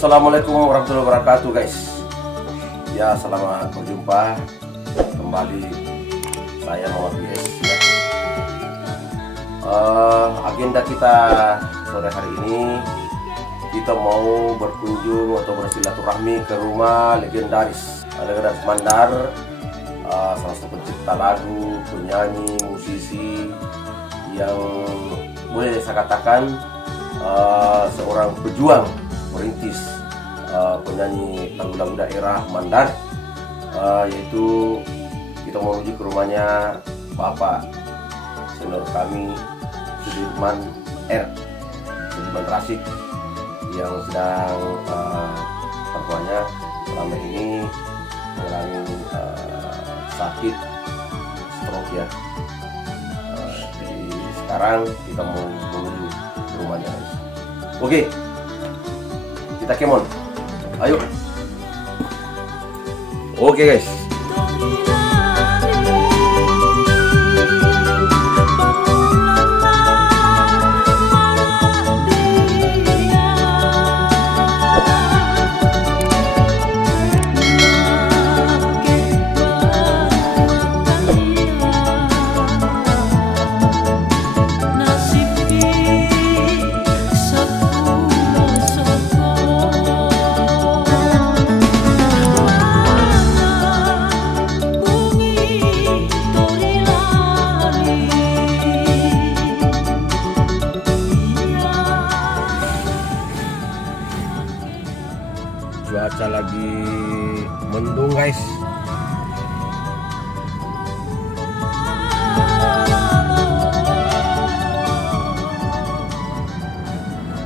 Assalamualaikum warahmatullahi wabarakatuh guys. Ya, selamat berjumpa kembali. Saya Muhammad BS ya. Agenda kita sore hari ini, kita mau berkunjung atau bersilaturahmi ke rumah legendaris Mandar, salah satu pencipta lagu, penyanyi, musisi yang boleh saya katakan seorang pejuang merintis penyanyi lagu-lagu daerah Mandar, yaitu kita mau menuju ke rumahnya Bapak senior kami Sudirman Rashid yang sedang tertuanya selama ini mengalami sakit stroke ya. Jadi sekarang kita mau menuju ke rumahnya. Oke, kita kemon. Ayo. Oke guys. Cuaca lagi mendung guys.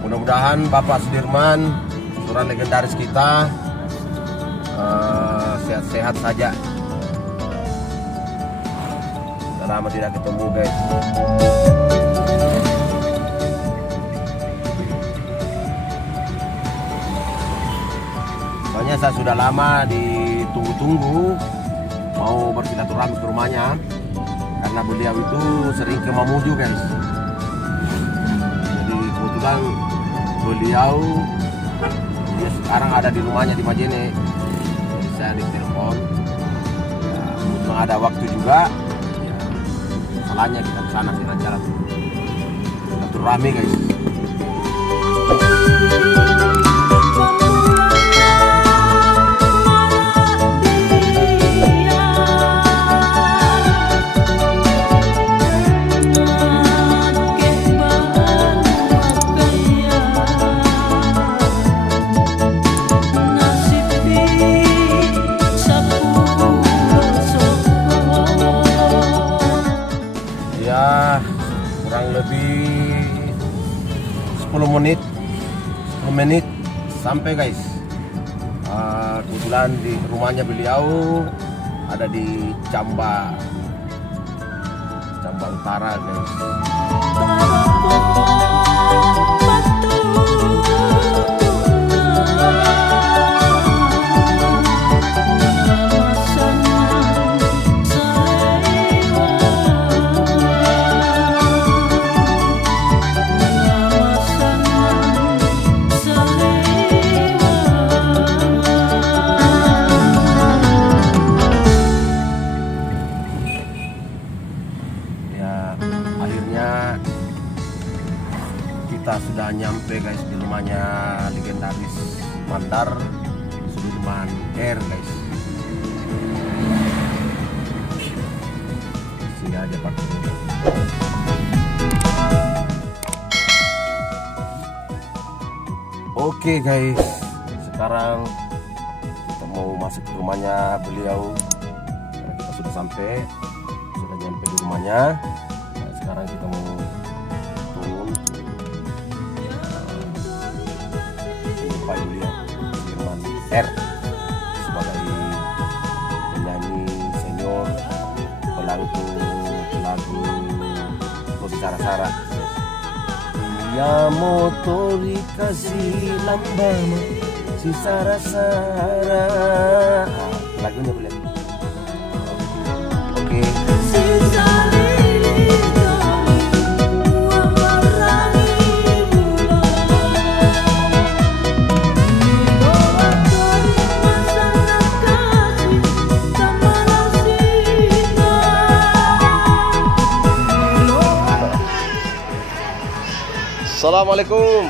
Mudah-mudahan Bapak Sudirman, seorang legendaris kita, sehat-sehat saja. Sudah lama tidak ketemu guys. Soalnya saya sudah lama ditunggu-tunggu mau bersilaturahmi ke rumahnya, karena beliau itu sering ke Mamuju guys. Jadi kebetulan beliau dia sekarang ada di rumahnya di Majene. Jadi saya ditelepon, ya, kebetulan ada waktu juga, ya, salahnya kita ke sana jalan-jalan silaturahmi guys. Kurang lebih 10 menit sampai guys. Kebetulan di rumahnya beliau ada di Camba Utara guys. Akhirnya kita sudah nyampe guys di rumahnya legendaris Mandar, Sudirman guys. Sini aja Pak. Oke guys, sekarang kita mau masuk ke rumahnya beliau. Kita sudah sampai, sudah nyampe di rumahnya. Sekarang kita mau turun menjumpai beliau Sudirman sebagai penyanyi senior, pelantun lagu Kosi Sara-Sara. Ya motori kasih lambama si Sara-Sara. Lagunya boleh. Oke. Assalamualaikum.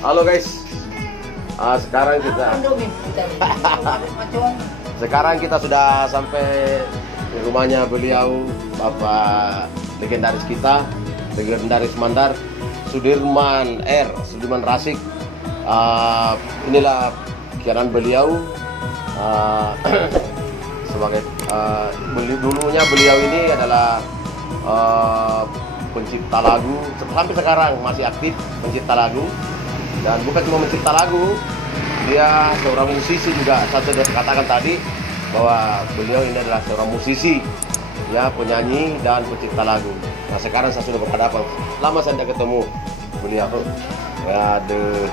Halo guys. Sekarang kita sudah sampai di rumahnya beliau, Bapak legendaris kita, legendaris Mandar, Sudirman Rasik. Inilah pikiran beliau. Sebagai dulunya beliau ini adalah pencipta lagu, sampai sekarang masih aktif pencipta lagu, dan bukan cuma mencipta lagu, dia seorang musisi juga. Saya sudah katakan tadi bahwa beliau ini adalah seorang musisi, ya, penyanyi dan pencipta lagu. Nah, sekarang saya sudah berhadapan, lama saya tidak ketemu beliau. Aduh,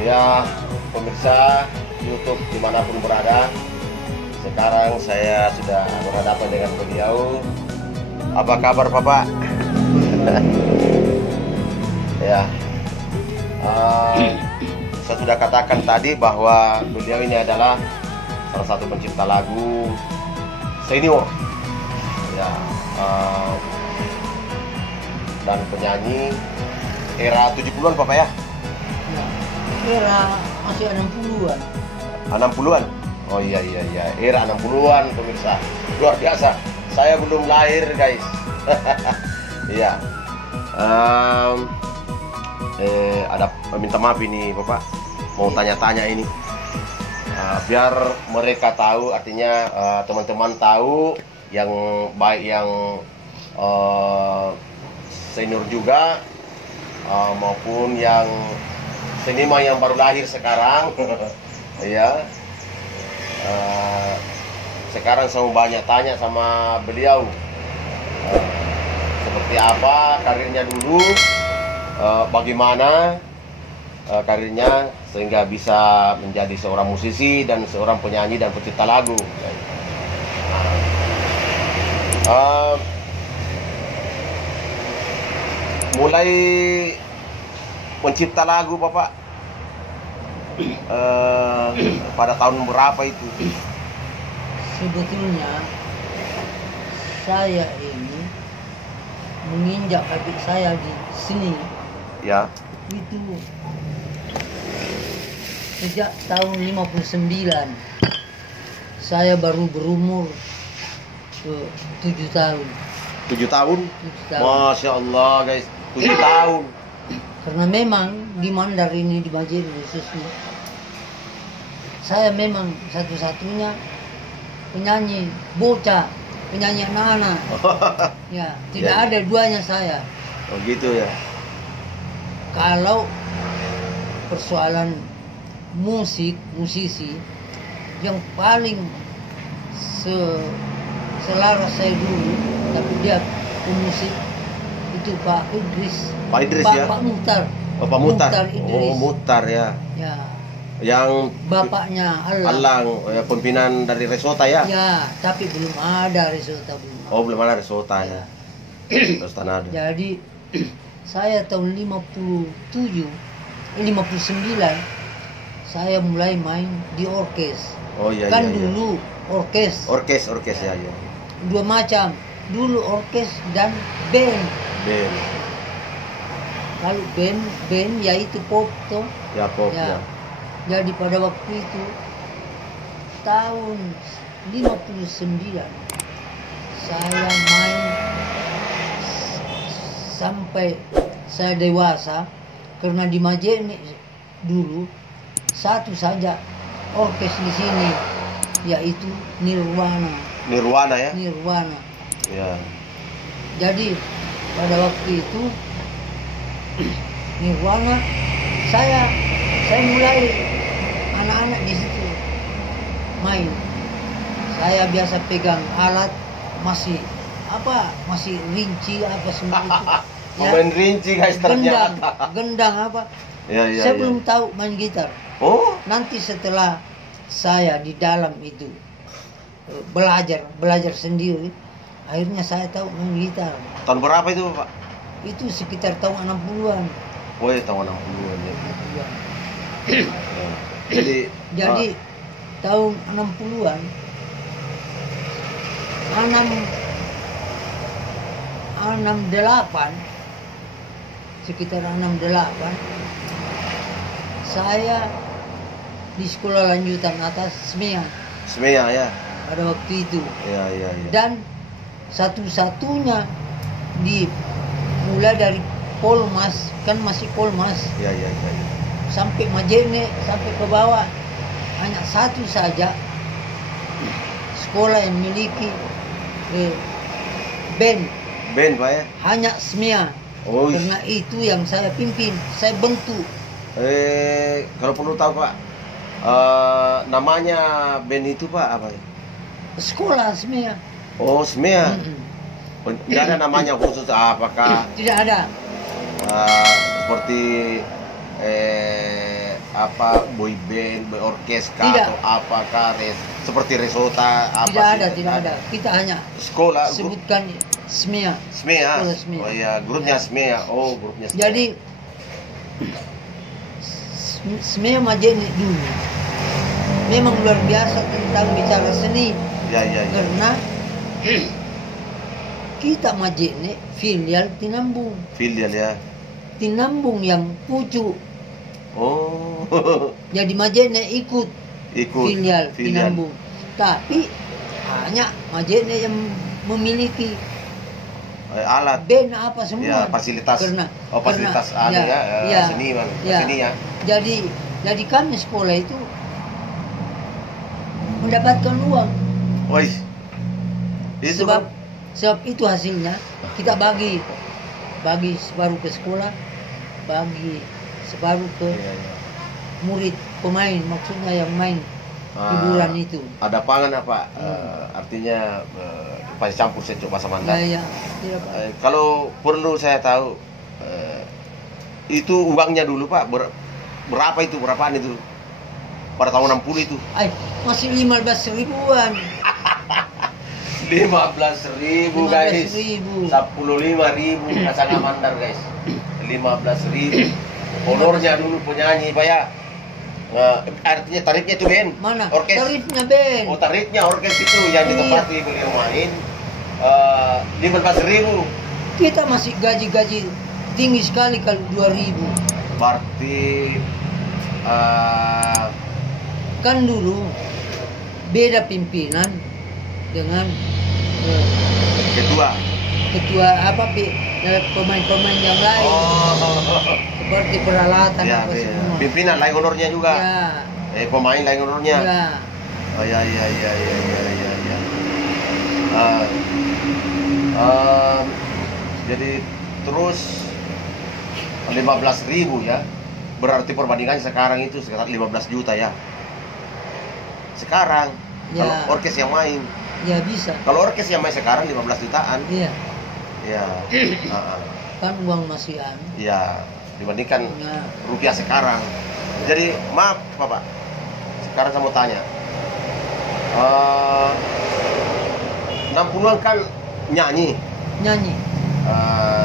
ya pemirsa YouTube dimanapun berada, sekarang saya sudah berhadapan dengan beliau. Apa kabar Bapak? Ya, saya sudah katakan tadi bahwa beliau ini adalah salah satu pencipta lagu senior, ya, dan penyanyi era 70-an Bapak ya? Era masih 60-an. 60-an? Oh iya, era 60-an pemirsa. Luar biasa. Saya belum lahir guys. Iya. Ada minta maaf ini Bapak, mau tanya-tanya ini. Biar mereka tahu, artinya teman-teman tahu, yang baik yang senior juga maupun yang seniman yang baru lahir sekarang. Ya, sekarang saya mau banyak tanya sama beliau, seperti apa karirnya dulu, bagaimana karirnya sehingga bisa menjadi seorang musisi dan seorang penyanyi dan pencipta lagu. Mulai mencipta lagu Bapak pada tahun berapa itu? Sebetulnya saya ini menginjak kaki saya di sini, Ya. itu sejak tahun 59. Saya baru berumur 7 tahun. 7 tahun? 7 tahun. Masya Allah guys, 7 tahun. Karena memang di Mandar ini, di Majene khususnya, saya memang satu-satunya penyanyi bocah, penyanyi anak-anak. Ya, tidak ada duanya saya. Oh gitu ya. Kalau persoalan musisi yang paling selaras saya dulu, tapi dia pemusik, itu Pak Idris. Pak Idris ya? Pak Muhtar. Oh, Pak Muhtar. Idris. Oh, Muhtar ya. Ya. Yang Bapaknya Alang, pimpinan dari Resota ya? Ya, tapi belum ada Resota belum. Oh, belum ada Resota ya. Terus tanah ada. Jadi saya tahun 59 saya mulai main di orkes. Oh iya, Kan iya. dulu orkes Ya. dua macam. Dulu orkes dan band. Band. Kalau band yaitu pop toh. Ya, pop ya. Jadi pada waktu itu tahun 59 saya main sampai saya dewasa, karena di Majene dulu satu saja orkes di sini, yaitu Nirwana. Nirwana ya? Nirwana. Ya. Jadi pada waktu itu Nirwana saya mulai anak-anak di situ main. Saya biasa pegang alat, masih rinci apa semua itu. Main rinci guys ternyata. Gendang apa? Ya. Saya belum tahu main gitar. Oh, Nanti setelah saya di dalam itu belajar sendiri, akhirnya saya tahu main gitar. tahun berapa itu Pak? Itu sekitar tahun 60-an. Oh ya, tahun 60-an ya. Jadi tahun 60-an, 68, sekitar 68, saya di sekolah lanjutan atas SMEA Semea ya. pada waktu itu. Ya, ya, ya. Dan satu-satunya mulai dari Polmas, kan masih Polmas, Ya, ya, ya, ya. sampai Majene, sampai ke bawah, hanya satu saja sekolah yang memiliki band, Pak ya. hanya SMEA. Oh, Karena itu yang saya pimpin, saya bentuk. kalau perlu tahu Pak, namanya band itu Pak apa ya? Sekolah SMEA. Oh, Semea. Mm-mm. Tidak ada namanya khusus, apakah Tidak ada. seperti boy band, boy orkestra Tidak. atau apakah seperti Resota apa Tidak sih? ada, tidak ada. Kita hanya Sekolah grup sebutkan SMEA. Semea. Sekolah Semea. Oh iya, grupnya Ya. Semea. Oh, grupnya Semea. Jadi SMEA Majene dulu memang luar biasa tentang bicara seni. ya, ya, ya. Karena kita Majene filial Tinambung. Filial ya. Tinambung yang pucuk. Oh. Jadi Majene ikut filial Tinambung. Tapi hanya Majene yang memiliki Alat. band apa semua. Ya, fasilitas. Fasilitas seni Bang. Seni ya. Jadi kami sekolah itu mendapatkan uang. Woi. Itu Sebab itu hasilnya kita bagi separuh ke sekolah, bagi separuh ke Iya, iya. murid pemain, maksudnya yang main hiburan itu. Ada pangan apa? Artinya pasti campur saya coba sama Anda. Ya, tidak Pak. Kalau perlu saya tahu itu uangnya dulu Pak berapa itu, berapaan itu pada tahun 60 itu? Masih 15 ribuan. 15.000 guys. 15.000. 15.000 Kasanga Mandar guys. 15.000. Honornya dulu penyanyi Pak ya. Artinya tarifnya itu Ben. Mana? Orkes. Tarifnya Ben. Oh, tarifnya orkes itu yang ditempati beliau main 15.000. Kita masih gaji tinggi sekali kalau 2.000. Berarti Kan dulu beda pimpinan dengan ketua pemain-pemain yang lain. Seperti peralatan ya, apa ya. semua. Pimpinan lain honornya juga. Ya. Pemain lain honornya. Ya. Oh ya. Jadi terus 15.000 ya. Berarti perbandingannya sekarang itu sekitar 15 juta ya. Sekarang Ya. kalau orkes yang main. Ya bisa. Kalau orkes yang main sekarang 15 jutaan. Iya. Ya. Kan uang masih Ya, dibandingkan Ya. rupiah sekarang. Jadi maaf Bapak, sekarang saya mau tanya, 60-an kan nyanyi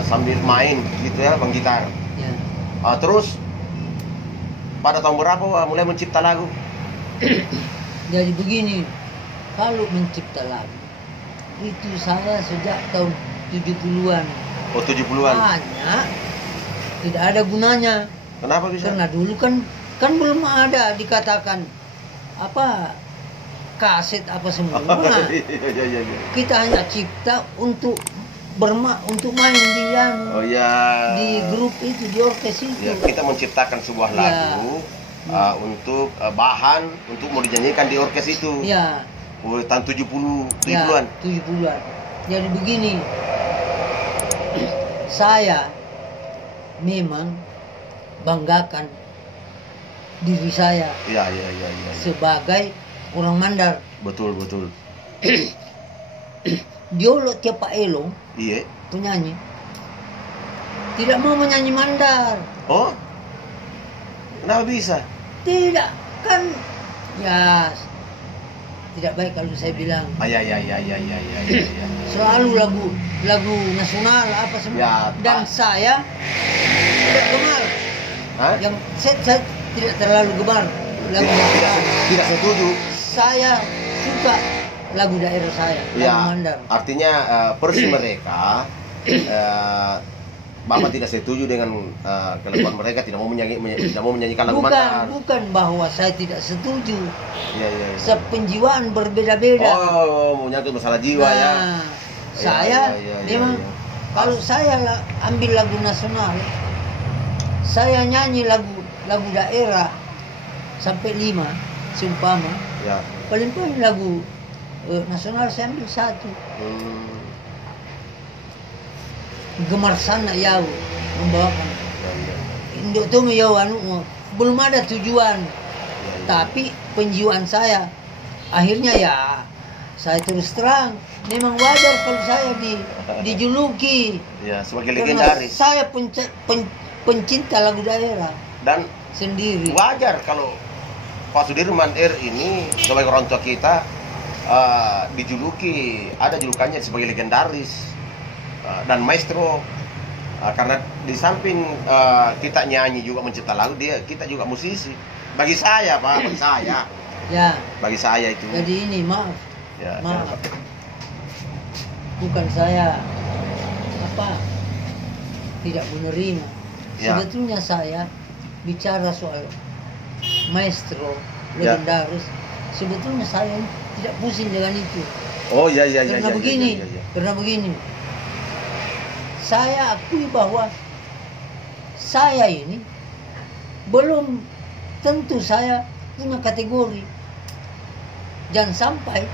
sambil main gitu ya, bang gitar. Ya. Terus pada tahun berapa mulai mencipta lagu? Jadi begini, kalau mencipta lagu itu saya sejak tahun 70-an. Oh, 70-an. Hanya tidak ada gunanya. Kenapa bisa? Karena dulu kan belum ada dikatakan apa kaset apa semua. Iya. Kita hanya cipta untuk main di grup itu, di orkes itu. Ya, kita menciptakan sebuah lagu untuk bahan untuk mau dinyanyikan di orkes itu. Ya. Tahun 70-an. Ya, 70-an. Jadi begini, saya memang banggakan diri saya Iya. sebagai orang Mandar. Betul. Diolo tiap Pak Elong, Iya. penyanyi, tidak mau menyanyi Mandar. Oh? Kenapa bisa? Tidak, kan ya tidak baik kalau saya bilang. Ya. Selalu lagu nasional apa semua. Ya, dan Pak. saya tidak gemar. Hah? Yang saya tidak terlalu gemar lagu nasional. Tidak setuju. saya suka lagu daerah saya, lagu Ya, Mandar. artinya versi mereka Bapak tidak setuju dengan kelakuan mereka, tidak mau menyanyikan lagu Mandar. Bukan bahwa saya tidak setuju. Iya, iya. Sepenjiwaan berbeda-beda. Oh, menyangkut masalah jiwa ya. Saya memang kalau saya ambil lagu nasional, saya nyanyi lagu daerah sampai 5 seumpama. Ya. Paling lagu nasional saya ambil 1. Gemar sana yau membawakan. Induk tu yau anu belum ada tujuan. Tapi penjiwaan saya akhirnya ya saya terus terang memang wajar kalau saya dijuluki. Ya, sebagai Karena legendaris. saya pencinta lagu daerah Dan sendiri. wajar kalau Pak Sudirman R ini sebagai orang tua kita dijuluki, ada julukannya sebagai legendaris dan maestro, karena di samping kita nyanyi juga mencipta lagu, kita juga musisi. Bagi saya Pak, bagi saya. Ya. Bagi saya itu. Jadi ini maaf. Ya, Maaf. ya. Bukan saya tidak menerima. Ya. Sebetulnya saya bicara soal maestro, Ya. legendaris. Sebetulnya saya tidak pusing dengan itu. Oh ya. Karena begini, karena begini. Saya akui bahwa saya ini belum tentu saya punya kategori. Jangan sampai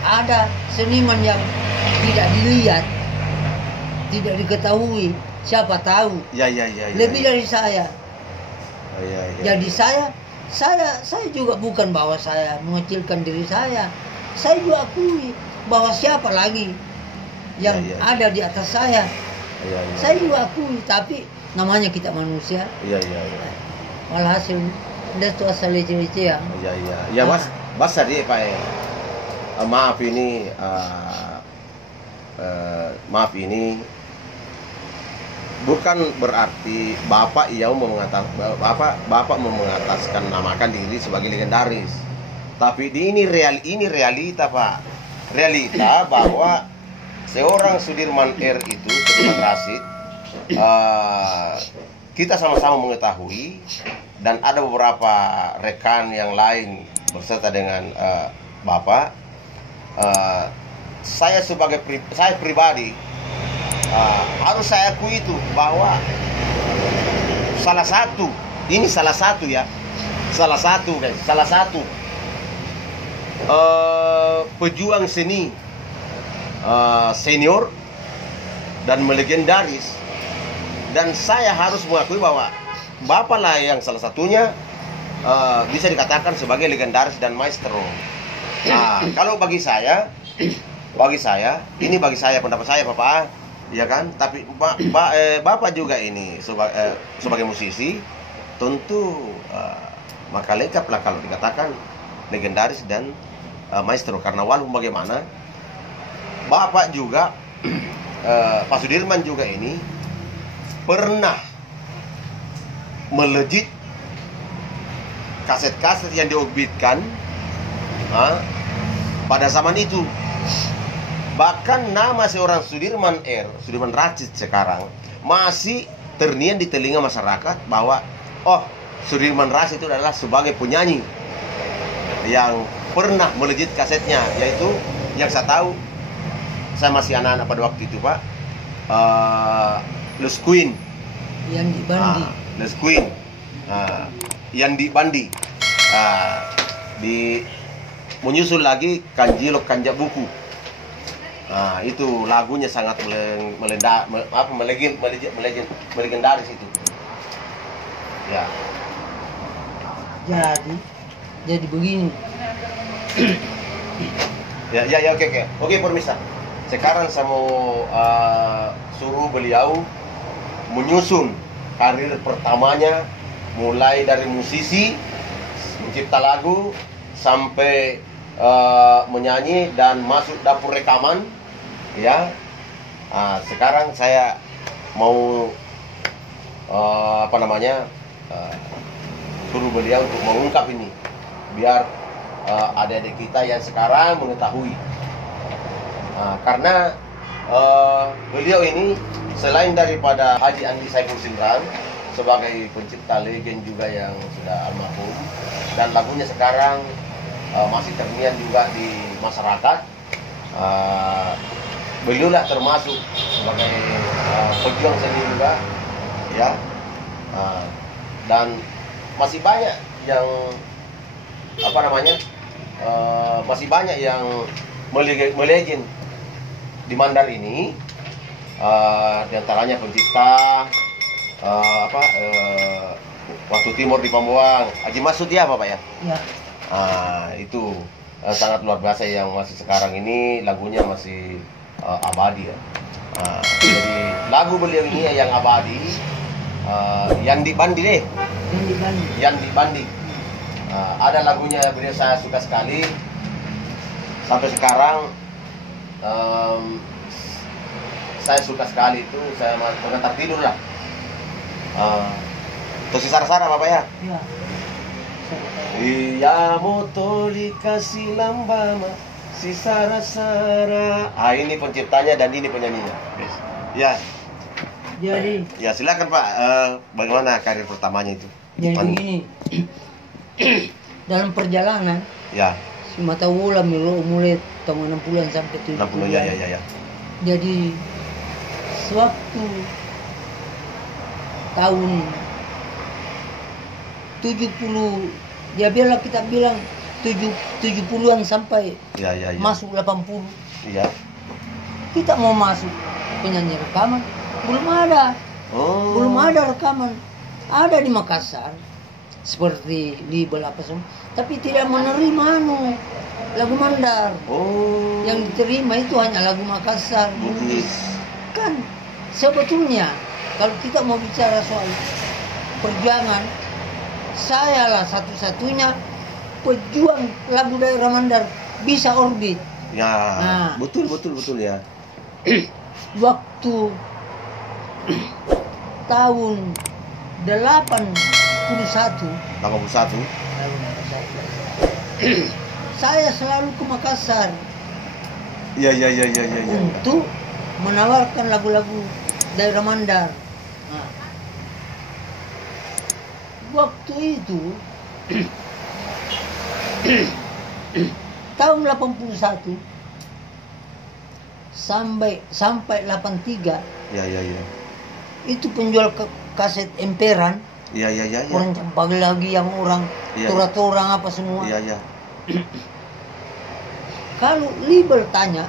ada seniman yang tidak dilihat, tidak diketahui, siapa tahu Ya. lebih dari saya. Ya. Jadi saya juga bukan bahwa saya mengecilkan diri saya. Saya juga akui bahwa siapa lagi yang Ya. ada di atas saya. Ya. Saya juga akui, tapi namanya kita manusia. Ya. Walhasil udah tuh asal leceh-leceh ya. Ya Mas, tadi Pak. Maaf ini bukan berarti Bapak mau mengataskan namakan diri sebagai legendaris. Tapi ini realita Pak. Realita bahwa seorang Sudirman R itu, Sudirman Rashid, kita sama-sama mengetahui, dan ada beberapa rekan yang lain berserta dengan Bapak. Saya pribadi harus saya akui itu bahwa salah satu pejuang seni senior dan melegendaris, dan saya harus mengakui bahwa Bapak lah yang salah satunya bisa dikatakan sebagai legendaris dan maestro. Nah, kalau bagi saya pendapat saya Bapak, ya kan? Tapi Bapak juga ini sebagai musisi, tentu maka lengkap lah kalau dikatakan legendaris dan maestro, karena walaupun bagaimana Bapak juga Pak Sudirman juga ini pernah melejit kaset-kaset yang diorbitkan pada zaman itu. Bahkan nama seorang Sudirman Rashid sekarang masih terngiang di telinga masyarakat bahwa Sudirman Rashid itu adalah sebagai penyanyi yang pernah melejit kasetnya, yaitu yang saya tahu, saya masih anak-anak pada waktu itu Pak, Les Queen yang di Bandi. Les Queen yang di Bandi, menyusul lagi Kanjilok Kanjak Buku. Itu lagunya sangat melegendaris itu. Ya. Jadi begini. Ya, oke, permisa. Sekarang saya mau suruh beliau menyusun karir pertamanya, mulai dari musisi, mencipta lagu, sampai menyanyi dan masuk dapur rekaman, ya. Sekarang saya mau suruh beliau untuk mengungkap ini, biar adik-adik kita yang sekarang mengetahui. Karena beliau ini selain daripada Haji Andi Saiful Sindran sebagai pencipta legend juga yang sudah almarhum, dan lagunya sekarang masih terngiang juga di masyarakat. Beliau lah termasuk sebagai pejuang seni juga, ya. Dan masih banyak yang masih banyak yang melegend di Mandar ini, diantaranya pencipta Waktu Timur di Pambuang, Haji Masud ya Bapak ya? Ya. Itu sangat luar biasa yang masih sekarang ini lagunya masih abadi ya. Jadi lagu beliau ini yang abadi, yang dibandi deh. Yang dibandi. Ada lagunya beliau saya suka sekali. Sampai sekarang saya suka sekali itu, saya mengantar tidur lah. Terus si Sara-Sara Bapak ya? Iya. Iya motoli kasih lambama si Sara-Sara. Ini penciptanya dan ini penyanyinya. Ya. Jadi. Ya silakan Pak. Bagaimana karir pertamanya itu? Jadi begini. Dalam perjalanan. Ya. Si Mata Wula mulai tahun 60-an sampai 70-an. 60 ya. Jadi sewaktu tahun 70, ya biarlah kita bilang 70-an sampai ya. masuk 80. Iya. Kita mau masuk penyanyi rekaman, belum ada. Belum ada rekaman. Ada di Makassar seperti label apa semua, tapi tidak menerima lagu Mandar. Yang diterima itu hanya lagu Makassar. Kan sebetulnya kalau kita mau bicara soal perjuangan, saya lah satu-satunya pejuang lagu daerah Mandar bisa orbit. Ya, betul ya. Waktu tahun 81 saya selalu ke Makassar. Iya. Untuk menawarkan lagu-lagu daerah Mandar. Waktu itu tahun 81 sampai 83. Ya. Itu penjual kaset emperan. Iya. Orang campag lagi yang orang tora-tora apa semua. Iya. Kalau label tanya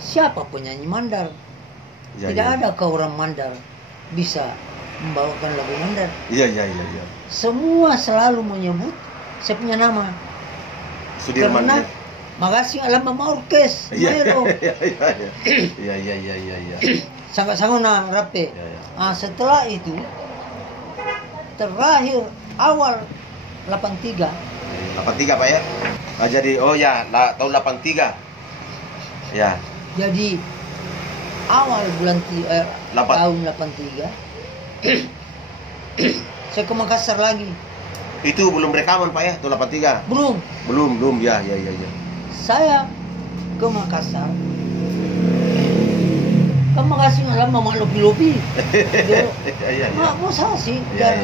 siapa penyanyi Mandar, tidak ada ke orang Mandar bisa membawakan lagu Mandar. Iya. Semua selalu menyebut saya punya nama. Sudirman. Karena Magasin alam Mama Orkes. Iya. Sangat-sangat rapi. Ya. Setelah itu terakhir awal 83. 83 Pak ya? Jadi tahun 83. Ya. Jadi awal tahun 83 saya ke Makassar lagi. Itu belum rekaman Pak ya, tahun 83? Belum, ya. Saya ke Makassar. Kan makasih malam mama lopi-lopi. Iya. Masa sih? Ya.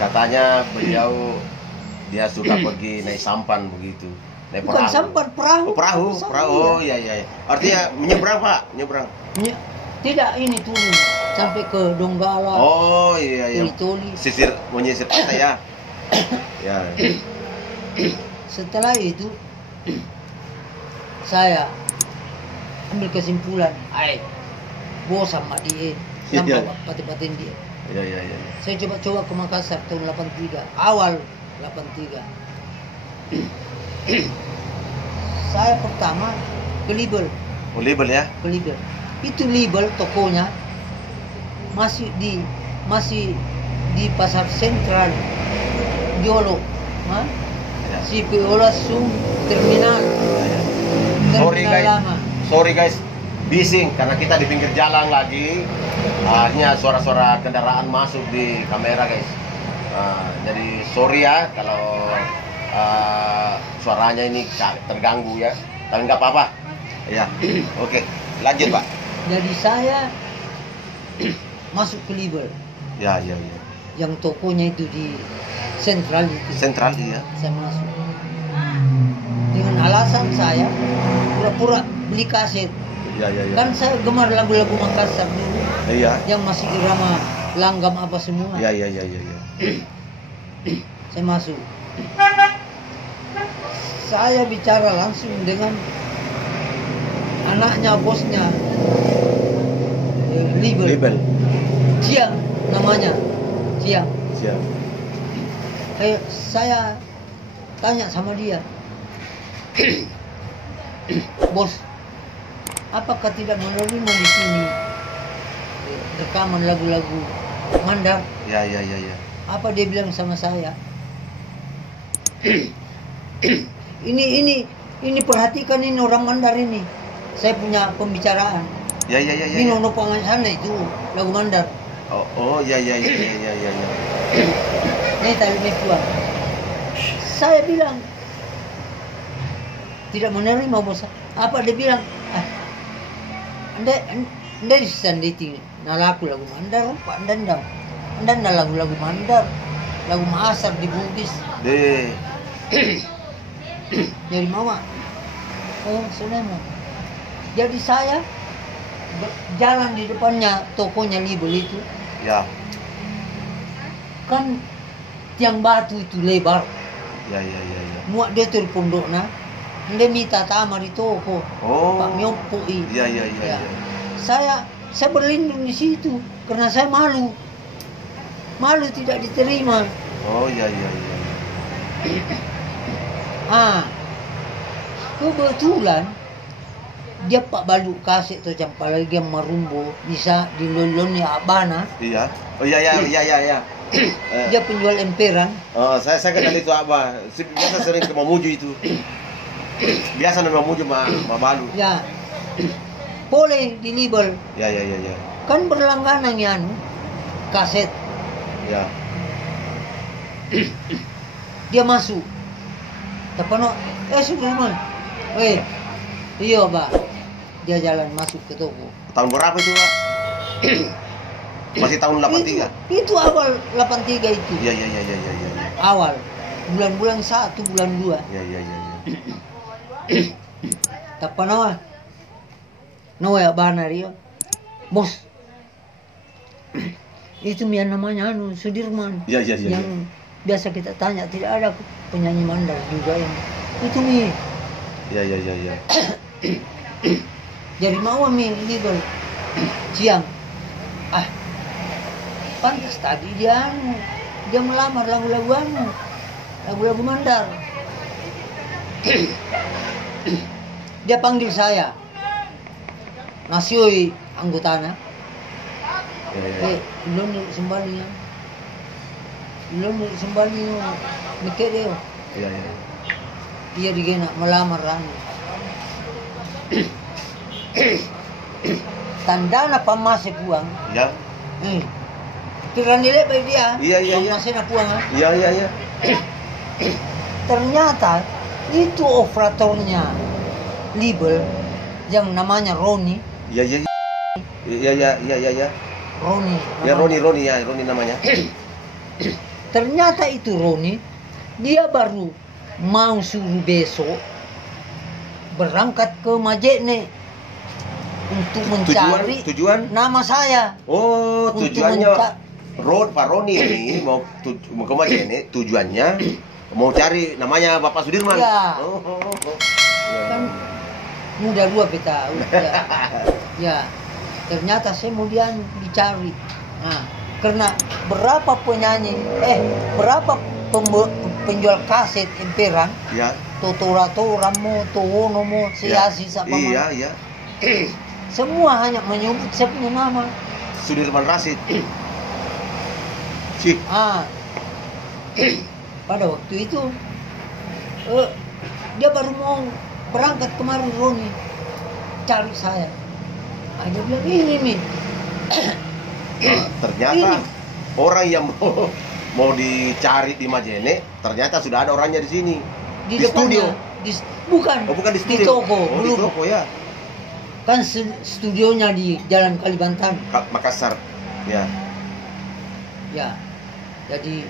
Katanya beliau dia suka pergi naik sampan begitu. Naik Bukan sampan, perahu. Perahu. Iya. Artinya menyeberang Pak, menyeberang. Tidak, ini turun sampai ke Donggala. Iya. Toli. Menyisir pantai ya. Ya. Setelah itu saya ambil kesimpulan, bos sama dia, tanpa paten dia. Iya. Saya coba ke Makassar tahun 83, awal 83. Saya pertama ke label. Label ya? Ke label. Itu label tokonya masih di pasar sentral Jolo. CPO langsung terminal. Sorry guys, bising karena kita di pinggir jalan lagi. Akhirnya suara-suara kendaraan masuk di kamera guys. Jadi sorry ya kalau suaranya ini terganggu ya. Tapi nggak apa-apa. Ya, oke, lanjut Pak. Jadi saya masuk ke Libel. Ya, ya, ya. Yang tokonya itu di Sentral itu. Sentral iya. Saya masuk. Dengan alasan saya pura-pura beli kaset. Ya, ya, ya. Kan saya gemar lagu-lagu Makassar dulu. Iya. Yang masih irama langgam apa semua. Ya, ya, ya, ya, ya. Saya masuk. Saya bicara langsung dengan anaknya bosnya Libel. Libel. Ciang namanya. Ciang. Siap. Saya tanya sama dia. Bos, apakah tidak menerima di sini rekaman lagu-lagu Mandar? Ya, ya, ya, ya. Apa dia bilang sama saya? ini perhatikan ini orang Mandar ini. Saya punya pembicaraan. Ya, ya, ya, ya. Ini Nono Pangansana itu lagu Mandar. Oh, ya, ya, ya, ya, ya, ya, ya. Ini tadi Mekuah. Saya bilang tidak menerima bos. Apa dia bilang? Anda sendiri nalaku lagu Mandar, Pak Dandang. Anda lagu-lagu Mandar, lagu Maasar di Bugis. Dari mama. Oh, saudara. Jadi saya jalan di depannya tokonya Libel itu. Ya. Kan tiang batu itu lebar. Ya, ya, ya, ya. Muak dia tur pondokna. Dia minta tamar di toko. Oh. Pak Myopo. Ya, ya, ya, ya. Saya berlindung di situ karena saya malu. Malu tidak diterima. Oh, ya, ya, ya. Kebetulan dia Pak Balu kasih tu macam apalagi yang marumbo bisa diloloni abana. Iya. Oh, iya, iya, iya, iya, iya. Dia penjual emperan. Oh, saya kenal itu Abah. Biasa sering ke Mamuju itu. Biasa nama Mamuju Balu. Ya. Boleh di Libel. Ya, ya, ya, ya. Kan berlangganan ya kaset. Ya. Dia masuk. Tapano, Sudirman. Iya, Pak. Dia jalan masuk ke toko. Tahun berapa itu, Pak? Masih tahun 83. Itu awal 83 itu. Iya, iya, iya, iya, iya. Awal. Bulan-bulan 1, bulan 2. Iya, iya, iya, iya. Tapano. No ya bana rio. Bos. Itu yang namanya Sudirman. Iya, iya, iya. Yang biasa kita tanya, tidak ada penyanyi Mandar juga yang itu nih. Iya, iya, iya, iya. Jadi mau mi Libel siang. Pantas tadi dia melamar lagu-lagu Mandar. Dia panggil saya. Nasioi anggotana. Belum sembali ya. Belum sembali mikir dia. Iya, iya. Dia digena melamar rani. Tanda apa masih puang? Ya. Tiran nilai baik dia. Iya, iya, iya. Masih nak puang. Iya, iya, iya. Ternyata itu operatornya Libel yang namanya Roni. Iya, iya. Iya, iya, iya, iya, iya. Roni. Ya, Roni namanya. Ternyata itu Roni, dia baru mau suruh besok berangkat ke Majene untuk mencari tujuan nama saya. Oh, tujuannya Pak Roni ini mau ke Majene, tujuannya mau cari namanya Bapak Sudirman. Ya. Oh. Kan muda dua kita. Ya. Ternyata saya kemudian dicari. Nah, karena berapa penyanyi, berapa penjual kaset emperan? Ya. Totorato, Ramo, Towonomo, Siasi, ya. Sapama. Iya, iya. Semua hanya menyebut saya punya nama. Sudirman Rasid. Cik. Pada waktu itu dia baru mau berangkat kemarin Roni cari saya. Dia bilang ini nih. Ternyata orang yang mau dicari di Majene, ternyata sudah ada orangnya di sini. Di studio. Bukan. Oh, bukan di studio. Di toko. Oh, di toko ya. Kan studionya di Jalan Kalimantan. Makassar. Ya. Ya. Jadi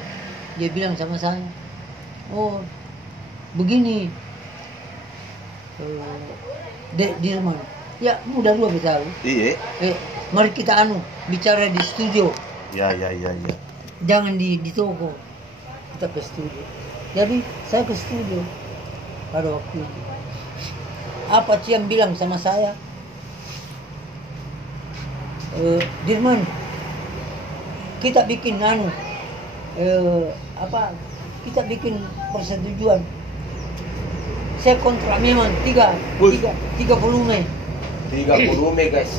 dia bilang sama saya, "Oh, begini. Dek Dirman." Ya, mudah dua kita tahu. Iya. Mari kita bicara di studio. Ya. Jangan di toko. Kita ke studio. Jadi saya ke studio pada waktu itu. Apa Ciam bilang sama saya? Dirman, kita bikin kita bikin persetujuan. Saya kontrak memang tiga volume. 3 volume guys.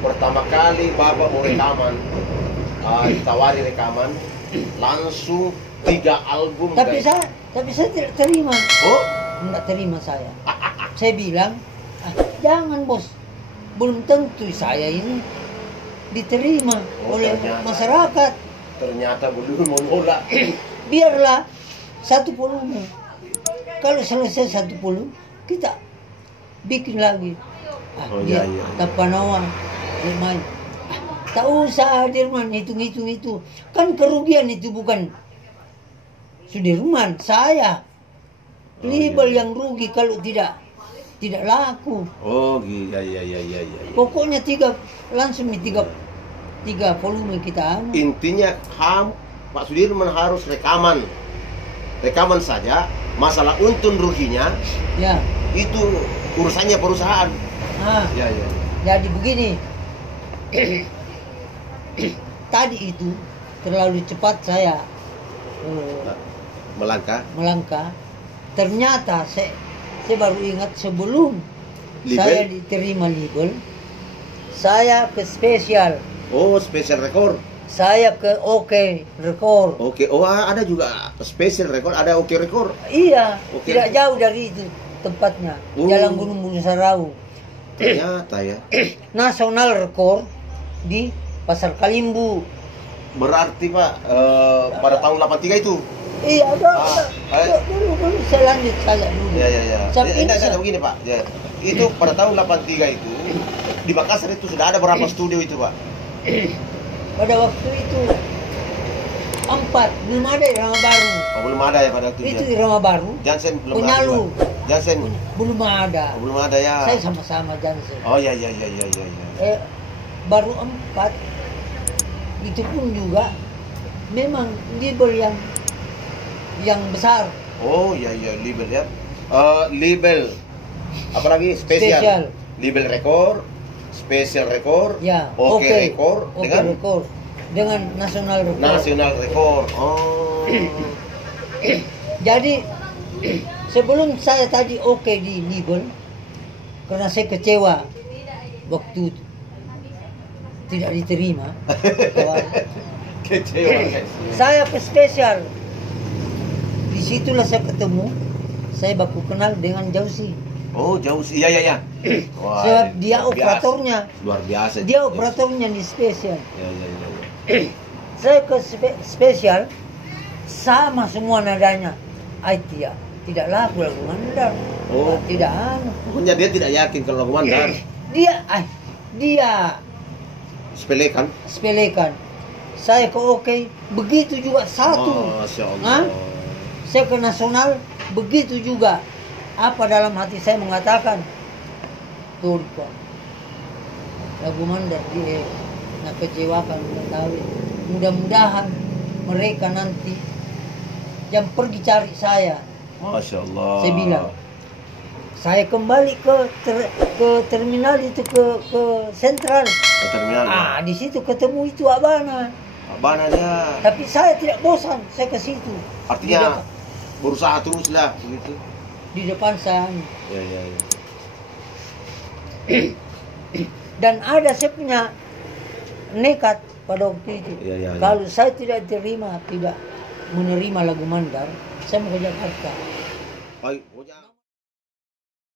Pertama kali Bapak mau rekaman, ditawari rekaman, langsung 3 album Tapi guys. saya tidak terima. Oh? Enggak terima saya. Saya bilang, jangan bos, belum tentu saya ini diterima oleh masyarakat. Ternyata belum mau nolak. Biarlah 1 volume. Kalau selesai 1 volume, kita bikin lagi. Dia Tapanawan, dia main. Tak usah Dirman, hitung-hitung itu. Kan kerugian itu bukan Sudirman, saya. Label yang rugi kalau tidak laku. Oh, iya. Pokoknya langsung 3 volume kita. Intinya Pak Sudirman harus rekaman saja. Masalah untung ruginya, ya, itu urusannya perusahaan. Ya. Jadi begini. Tadi itu terlalu cepat saya melangkah. Ternyata saya baru ingat sebelum label? Saya diterima label, saya ke Spesial. Oh, Spesial Record. Saya ke OK Record. Oke, oh ada juga Spesial Record, ada OK Record. Iya, OK tidak jauh dari itu tempatnya. Jalan Gunung Bulu Sarau. Ternyata ya. Nasional Record di Pasar Kalimbu. Berarti Pak, pada tahun 83 itu. Iya, dulu saya lanjut saja dulu. Ya. Tidak begini Pak. Ya. Itu pada tahun 83 itu di Makassar itu sudah ada berapa studio itu Pak? Pada waktu itu 4, belum ada Irama Baru. Oh, belum ada ya pada waktu itu. Itu Irama Baru. Jansen belum Penyalu. ada. Jansen belum ada. Oh, belum ada ya. Saya sama-sama Jansen. Oh ya. Baru 4. Itu pun juga memang label yang besar. Oh ya label ya. Label apalagi spesial. Label Record, Spesial Record, ya, OK Record dengan Nasional Record. Oh. Jadi sebelum saya tadi di label, karena saya kecewa waktu tidak diterima. Kecewa. Saya ke Spesial. Disitulah saya ketemu. Saya baku kenal dengan Jausi. Oh, Jausi. Iya. Wah, sebab dia operatornya. Luar biasa. Dia operatornya di Spesial. Ya. Saya ke Spesial sama semua nadanya. Tidak laku lagu mandar. Oh. Tidak Pokoknya dia tidak yakin kalau lagu mandar. Dia sepelekan. Saya ke OK, begitu juga satu. Masya Allah. Saya ke Nasional, begitu juga. Apa dalam hati saya mengatakan, tuh Pak, lagu mandar dia nak kecewakan tahu. Mudah-mudahan mereka nanti yang pergi cari saya. Masya Allah. Saya bilang, saya kembali ke terminal itu ke sentral. Ke terminal. Di situ ketemu itu Abana dia. Tapi saya tidak bosan, saya ke situ. Artinya berusaha terus lah begitu. Di depan saya. Ya. Dan ada saya punya nekat pada waktu itu. Ya. Kalau saya tidak menerima lagu mandar, saya mau ke Jakarta.